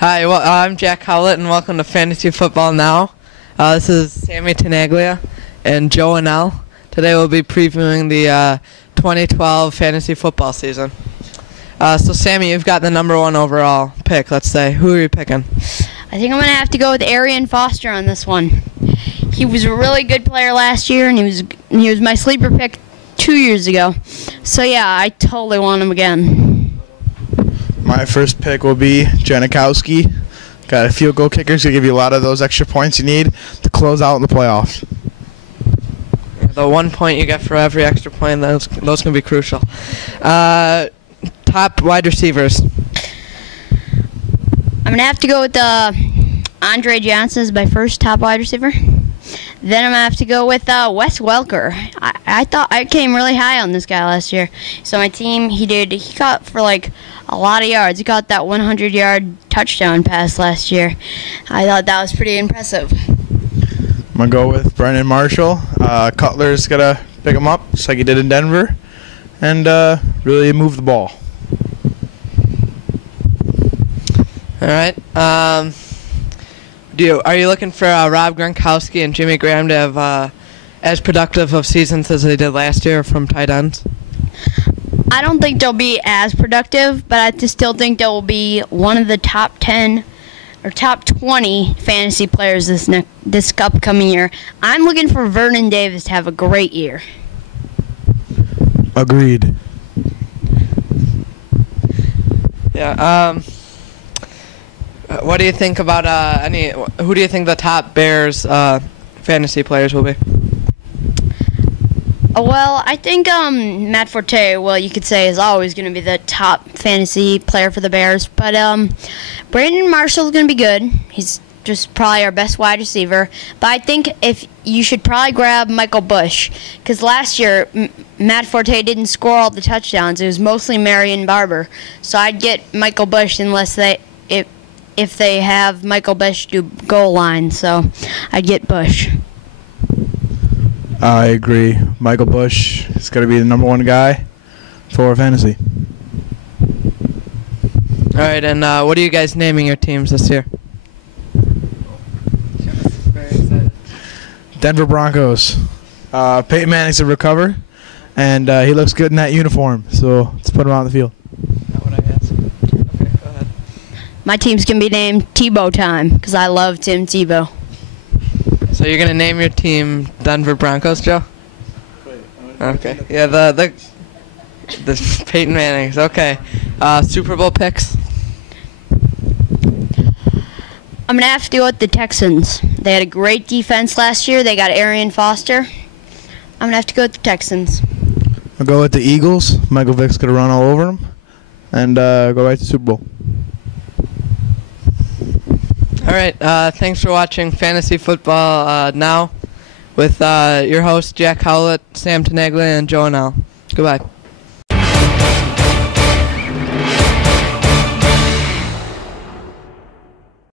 Hi, well, I'm Jack Howlett, and welcome to Fantasy Football Now. This is Sammy Tenaglia and Joe and Al. Today we'll be previewing the 2012 fantasy football season. So, Sammy, you've got the number one overall pick, let's say. Who are you picking? I think I'm going to have to go with Arian Foster on this one. He was a really good player last year, and he was my sleeper pick 2 years ago. So, yeah, I totally want him again. My first pick will be Janikowski. Got a field goal kicker, so give you a lot of those extra points you need to close out in the playoffs. The 1 point you get for every extra point, those can be crucial. Top wide receivers. I'm going to have to go with Andre Johnson as my first top wide receiver. Then I'm going to have to go with Wes Welker. I thought I came really high on this guy last year. So my team, he caught for like a lot of yards. He caught that 100-yard touchdown pass last year. I thought that was pretty impressive. I'm going to go with Brennan Marshall. Cutler's going to pick him up just like he did in Denver and really move the ball. All right. Are you looking for Rob Gronkowski and Jimmy Graham to have as productive of seasons as they did last year from tight ends? I don't think they'll be as productive, but I just still think they'll be one of the top 10 or top 20 fantasy players this upcoming year. I'm looking for Vernon Davis to have a great year. Agreed. Yeah. What do you think about who do you think the top Bears fantasy players will be? Well, I think Matt Forte, you could say, is always going to be the top fantasy player for the Bears. But Brandon Marshall is going to be good. He's just probably our best wide receiver. But I think if you should probably grab Michael Bush, because last year Matt Forte didn't score all the touchdowns. It was mostly Marion Barber. So I'd get Michael Bush if they have Michael Bush do goal line. So I'd get Bush. I agree. Michael Bush is going to be the number one guy for fantasy. All right, and what are you guys naming your teams this year? Denver Broncos. Peyton Manning's to recover, and he looks good in that uniform, so let's put him on the field. Not what I asked. Okay, go ahead. My team's going to be named Tebow Time because I love Tim Tebow. So you're gonna name your team Denver Broncos, Joe? Okay. Yeah, the Peyton Manning's. Okay. Super Bowl picks. I'm gonna have to go with the Texans. They had a great defense last year. They got Arian Foster. I'm gonna have to go with the Texans. I'll go with the Eagles. Michael Vick's gonna run all over them, and go right to Super Bowl. All right, thanks for watching Fantasy Football Now with your hosts Jack Howlett, Sam Tenaglia, and Joe and Al. Goodbye.